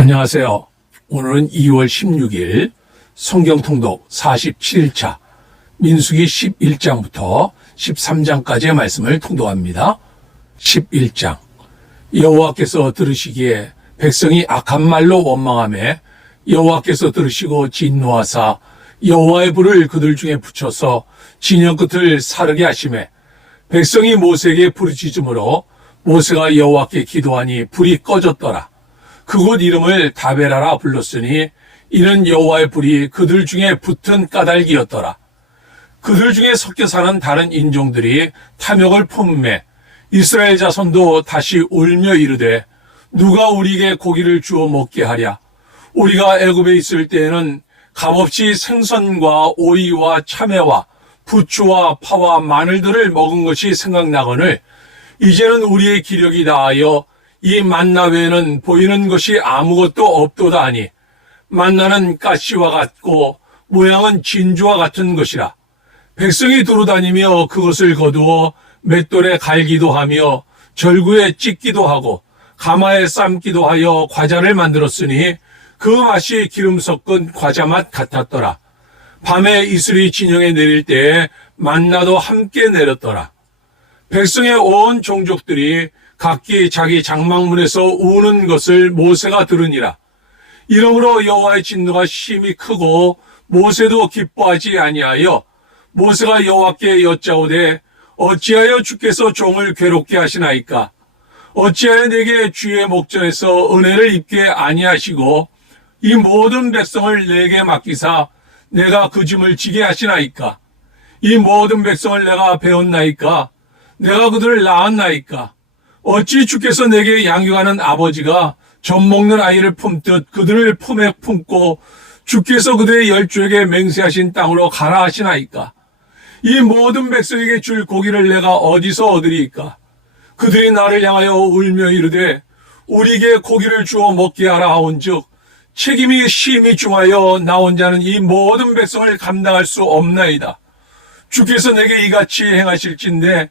안녕하세요. 오늘은 2월 16일 성경 통독 47일차 민수기 11장부터 13장까지의 말씀을 통독합니다. 11장 여호와께서 들으시기에 백성이 악한 말로 원망함에 여호와께서 들으시고 진노하사 여호와의 불을 그들 중에 붙여서 진영 끝을 사르게 하심에 백성이 모세에게 부르짖음으로 모세가 여호와께 기도하니 불이 꺼졌더라. 그곳 이름을 다베라라 불렀으니 이는 여호와의 불이 그들 중에 붙은 까닭이었더라. 그들 중에 섞여 사는 다른 인종들이 탐욕을 품매 이스라엘 자손도 다시 울며 이르되 누가 우리에게 고기를 주어 먹게 하랴 우리가 애굽에 있을 때에는 값없이 생선과 오이와 참외와 부추와 파와 마늘들을 먹은 것이 생각나거늘 이제는 우리의 기력이 다하여 이 만나 외에는 보이는 것이 아무것도 없도다 하니 만나는 가시와 같고 모양은 진주와 같은 것이라 백성이 돌아다니며 그것을 거두어 맷돌에 갈기도 하며 절구에 찢기도 하고 가마에 삶기도 하여 과자를 만들었으니 그 맛이 기름 섞은 과자 맛 같았더라. 밤에 이슬이 진영에 내릴 때에 만나도 함께 내렸더라. 백성의 온 종족들이 각기 자기 장막문에서 우는 것을 모세가 들으니라. 이러므로 여호와의 진노가 심히 크고 모세도 기뻐하지 아니하여 모세가 여호와께 여짜오되 어찌하여 주께서 종을 괴롭게 하시나이까? 어찌하여 내게 주의 목전에서 은혜를 입게 아니하시고 이 모든 백성을 내게 맡기사 내가 그 짐을 지게 하시나이까? 이 모든 백성을 내가 배웠나이까? 내가 그들을 낳았나이까 어찌 주께서 내게 양육하는 아버지가 젖 먹는 아이를 품듯 그들을 품에 품고 주께서 그들의 열조에게 맹세하신 땅으로 가라 하시나이까 이 모든 백성에게 줄 고기를 내가 어디서 얻으리이까 그들이 나를 향하여 울며 이르되 우리에게 고기를 주어 먹게 하라 하온즉 책임이 심히 중하여 나 혼자는 이 모든 백성을 감당할 수 없나이다. 주께서 내게 이같이 행하실진데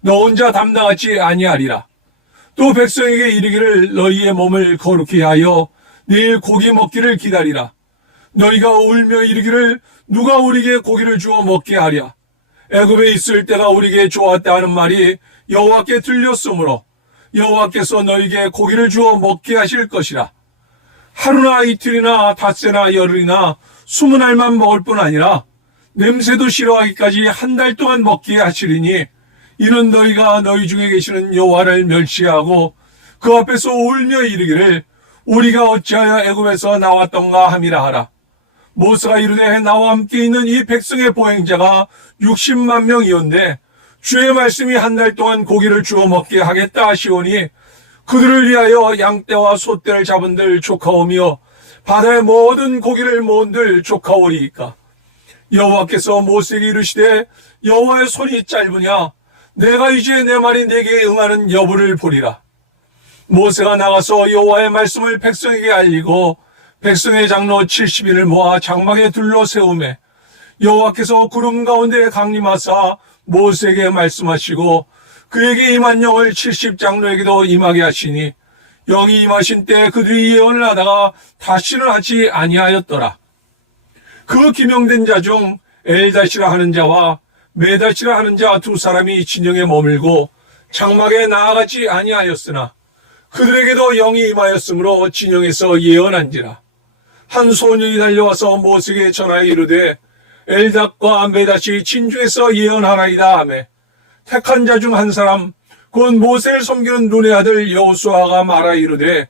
너 혼자 담당하지 아니하리라. 또 백성에게 이르기를 너희의 몸을 거룩히 하여 내일 고기 먹기를 기다리라. 너희가 울며 이르기를 누가 우리에게 고기를 주어 먹게 하랴. 애굽에 있을 때가 우리에게 좋았다 하는 말이 여호와께 들렸으므로 여호와께서 너희에게 고기를 주어 먹게 하실 것이라. 하루나 이틀이나 닷새나 열흘이나 스무 날만 먹을 뿐 아니라 냄새도 싫어하기까지 한 달 동안 먹게 하시리니 이는 너희가 너희 중에 계시는 여호와를 멸시하고 그 앞에서 울며 이르기를 우리가 어찌하여 애굽에서 나왔던가 함이라 하라. 모세가 이르되 나와 함께 있는 이 백성의 보행자가 60만 명이었는데 주의 말씀이 한 달 동안 고기를 주어 먹게 하겠다 하시오니 그들을 위하여 양떼와 소떼를 잡은들 조카오며 바다의 모든 고기를 모은들 조카오리이까. 여호와께서 모세에게 이르시되 여호와의 손이 짧으냐 내가 이제 내 말이 내게 응하는 여부를 보리라 모세가 나가서 여호와의 말씀을 백성에게 알리고 백성의 장로 70인을 모아 장막에 둘러 세우매 여호와께서 구름 가운데 강림하사 모세에게 말씀하시고 그에게 임한 영을 70장로에게도 임하게 하시니 영이 임하신 때 그들이 예언을 하다가 다시는 하지 아니하였더라. 그 기명된 자 중 엘다시라 하는 자와 메다시라 하는 자 두 사람이 진영에 머물고 장막에 나아가지 아니하였으나 그들에게도 영이 임하였으므로 진영에서 예언한지라. 한 소년이 달려와서 모세에게 전하여 이르되 엘닷과 메닷이 진중에서 예언하나이다 하매 택한 자 중 한 사람 곧 모세를 섬기는 눈의 아들 여호수아가 말하 이르되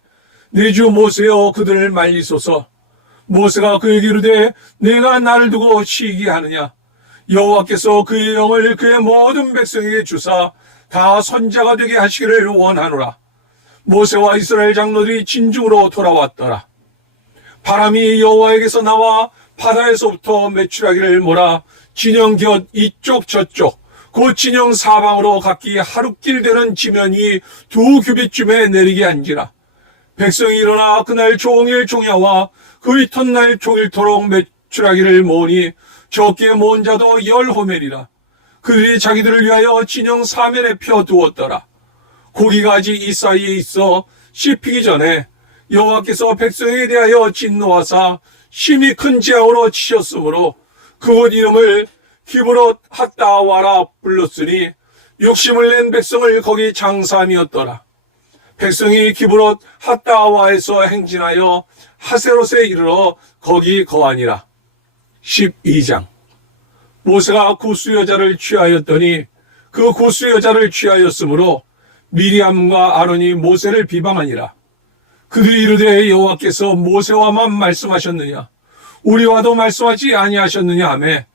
내 주 모세여 그들을 말리소서 모세가 그에게 이르되 내가 나를 두고 시기하느냐 여호와께서 그의 영을 그의 모든 백성에게 주사 다 선자가 되게 하시기를 원하노라. 모세와 이스라엘 장로들이 진중으로 돌아왔더라. 바람이 여호와에게서 나와 바다에서부터 메추라기를 몰아 진영 곁 이쪽 저쪽 그 진영 사방으로 각기 하루길 되는 지면이 두 규빗쯤에 내리게 한지라. 백성이 일어나 그날 종일 종야와 그 이튿날 종일토록 메추라기를 모으니 적게 모은 자도 열 호멜이라 그들이 자기들을 위하여 진영 사면에 펴두었더라 고기가 아직 이 사이에 있어 씹히기 전에 여호와께서 백성에 대하여 진노하사 심히 큰 재앙으로 치셨으므로 그곳 이름을 기브롯 핫다와라 불렀으니 욕심을 낸 백성을 거기 장사함이었더라. 백성이 기브롯 핫다와에서 행진하여 하세롯에 이르러 거기 거하니라. 12장 모세가 구스 여자를 취하였더니 그 구스 여자를 취하였으므로 미리암과 아론이 모세를 비방하니라. 그들이 이르되 여호와께서 모세와만 말씀하셨느냐 우리와도 말씀하지 아니하셨느냐 하매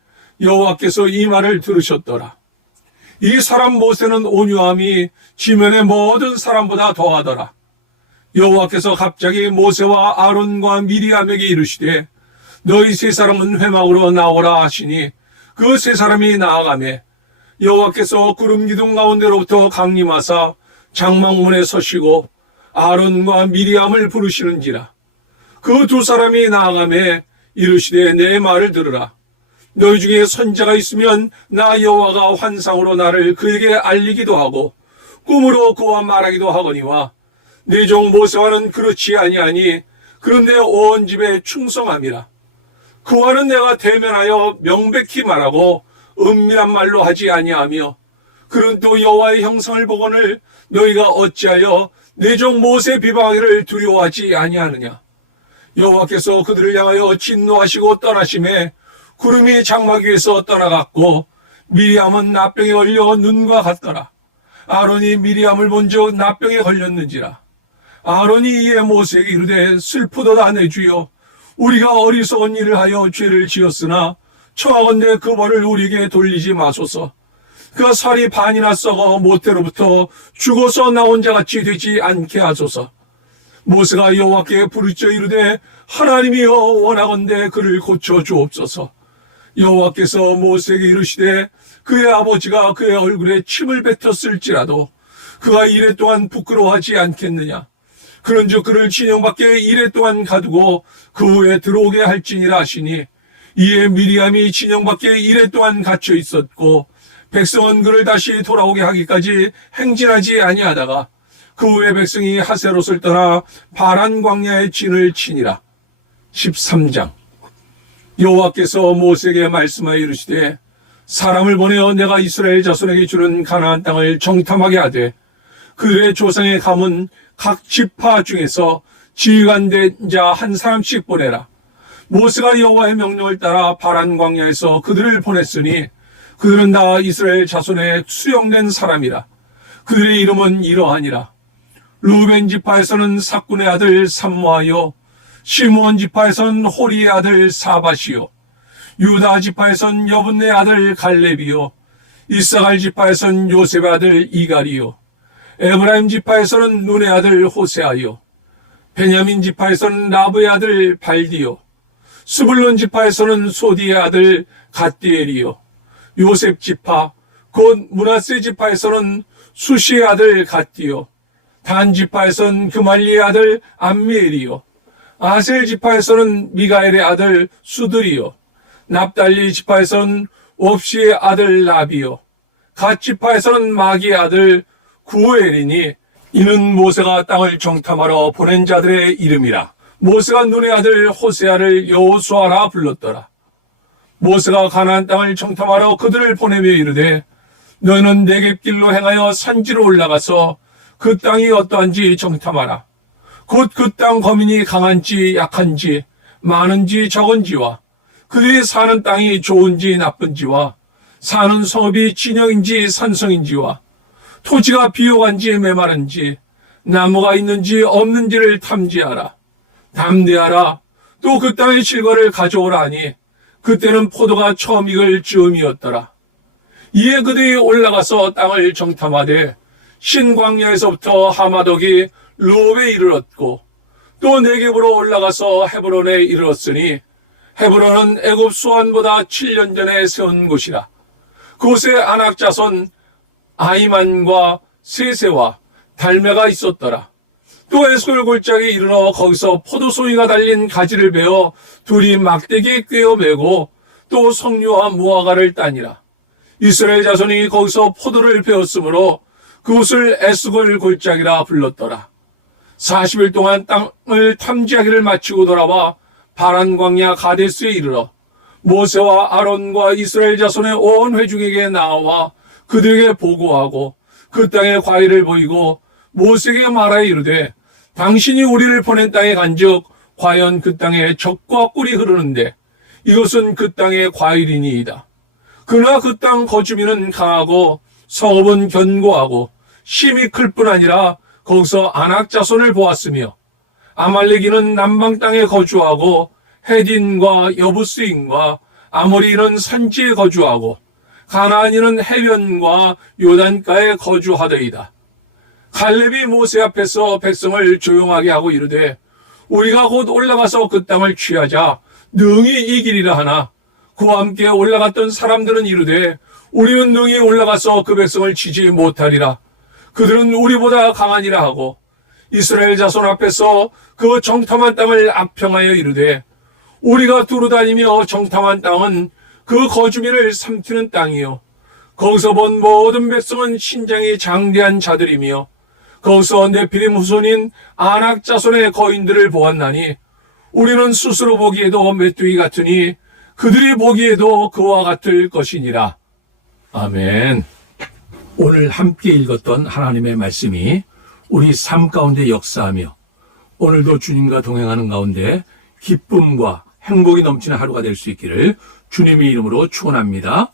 여호와께서 이 말을 들으셨더라. 이 사람 모세는 온유함이 지면의 모든 사람보다 더하더라. 여호와께서 갑자기 모세와 아론과 미리암에게 이르시되 너희 세 사람은 회막으로 나오라 하시니 그 세 사람이 나아가매 여호와께서 구름 기둥 가운데로부터 강림하사 장막문에 서시고 아론과 미리암을 부르시는지라. 그 두 사람이 나아가매 이르시되 내 말을 들으라. 너희 중에 선자가 있으면 나 여호와가 환상으로 나를 그에게 알리기도 하고 꿈으로 그와 말하기도 하거니와 내 종 모세와는 그렇지 아니하니 그런 내온 집에 충성함이라 그와는 내가 대면하여 명백히 말하고 은밀한 말로 하지 아니하며 그는 또 여호와의 형상을 보거늘 너희가 어찌하여 내종 모세 비방하기를 두려워하지 아니하느냐? 여호와께서 그들을 향하여 진노하시고 떠나심에 구름이 장막 위에서 떠나갔고 미리암은 나병에 걸려 눈과 같더라. 아론이 미리암을 본즉 나병에 걸렸는지라. 아론이 이에 모세에게 이르되 슬프도다 내 주여 우리가 어리석은 일을 하여 죄를 지었으나 청하건대 그 벌을 우리에게 돌리지 마소서. 그 살이 반이나 썩어 모태로부터 죽어서 나온 자 같이 되지 않게 하소서. 모세가 여호와께 부르짖어 이르되 하나님이여 원하건대 그를 고쳐 주옵소서. 여호와께서 모세에게 이르시되 그의 아버지가 그의 얼굴에 침을 뱉었을지라도 그가 이래 동안 부끄러워하지 않겠느냐 그런즉 그를 진영 밖에 이래 동안 가두고 그 후에 들어오게 할지니라 하시니 이에 미리암이 진영 밖에 이래 동안 갇혀 있었고 백성은 그를 다시 돌아오게 하기까지 행진하지 아니하다가 그 후에 백성이 하세롯을 떠나 바란 광야의 진을 치니라. 13장. 여호와께서 모세에게 말씀하여 이르시되 사람을 보내어 내가 이스라엘 자손에게 주는 가나안 땅을 정탐하게 하되 그들의 조상의 감은 각 지파 중에서 지휘관 된 자 한 사람씩 보내라. 모세가 여호와의 명령을 따라 바란 광야에서 그들을 보냈으니 그들은 다 이스라엘 자손의 수용된 사람이라. 그들의 이름은 이러하니라. 루벤 지파에서는 사꾼의 아들 삼모하여 시므온 지파에서는 호리의 아들 사바시요 유다 지파에선 여분네 아들 갈렙이요 이사갈 지파에선 요셉의 아들 이갈이요 에브라임 지파에서는 눈의 아들 호세아요. 베냐민 지파에서는 라브의 아들 발디요. 스불론 지파에서는 소디의 아들 갓디엘이요. 요셉 지파 곧 문하세 지파에서는 수시의 아들 갓디요. 단 지파에서는 그말리의 아들 암미엘이요. 아셀 지파에서는 미가엘의 아들 수들이요. 납달리 지파에서는 옵시의 아들 나비요. 갓 지파에서는 마기의 아들 구엘이니 이는 모세가 땅을 정탐하러 보낸 자들의 이름이라. 모세가 눈의 아들 호세아를 여호수아라 불렀더라. 모세가 가나안 땅을 정탐하러 그들을 보내며 이르되 너는 내겝길로 행하여 산지로 올라가서 그 땅이 어떠한지 정탐하라. 곧 그 땅 거민이 강한지 약한지 많은지 적은지와 그들이 사는 땅이 좋은지 나쁜지와 사는 성읍이 진영인지 산성인지와 토지가 비옥한지 메마른지 나무가 있는지 없는지를 탐지하라. 담대하라. 또 그 땅의 실과를 가져오라 하니 그때는 포도가 처음 익을 즈음이었더라. 이에 그들이 올라가서 땅을 정탐하되 신광야에서부터 하마덕이 로베에 이르렀고 또 네겝으로 올라가서 헤브론에 이르렀으니 헤브론은 애굽 수완보다 7년 전에 세운 곳이라. 그곳에 아낙 자손 아이만과 세세와 달메가 있었더라. 또 에스골 골짜기에 이르러 거기서 포도송이가 달린 가지를 베어 둘이 막대기에 꿰어 매고 또 석류와 무화과를 따니라. 이스라엘 자손이 거기서 포도를 베었으므로 그곳을 에스골 골짜기라 불렀더라. 40일 동안 땅을 탐지하기를 마치고 돌아와 바란 광야 가데스에 이르러 모세와 아론과 이스라엘 자손의 온 회중에게 나와 그들에게 보고하고 그 땅의 과일을 보이고 모세에게 말하여 이르되 당신이 우리를 보낸 땅에 간즉 과연 그 땅에 적과 꿀이 흐르는데 이것은 그 땅의 과일이니이다. 그러나 그 땅 거주민은 강하고 성읍은 견고하고 심이 클 뿐 아니라 거기서 안악 자손을 보았으며 아말레기는 남방 땅에 거주하고 헤딘과 여부스인과 아모리는 산지에 거주하고 가나안인은 해변과 요단가에 거주하더이다. 갈렙이 모세 앞에서 백성을 조용하게 하고 이르되 우리가 곧 올라가서 그 땅을 취하자. 능히 이기리라 하나. 그와 함께 올라갔던 사람들은 이르되 우리는 능히 올라가서 그 백성을 치지 못하리라. 그들은 우리보다 강하니라 하고 이스라엘 자손 앞에서 그 정탐한 땅을 악평하여 이르되 우리가 두루 다니며 정탐한 땅은 그 거주민을 삼키는 땅이요 거기서 본 모든 백성은 신장이 장대한 자들이며 거기서 네피림 후손인 아낙 자손의 거인들을 보았나니 우리는 스스로 보기에도 메뚜기 같으니 그들이 보기에도 그와 같을 것이니라. 아멘. 오늘 함께 읽었던 하나님의 말씀이 우리 삶 가운데 역사하며 오늘도 주님과 동행하는 가운데 기쁨과 행복이 넘치는 하루가 될 수 있기를 주님의 이름으로 축원합니다.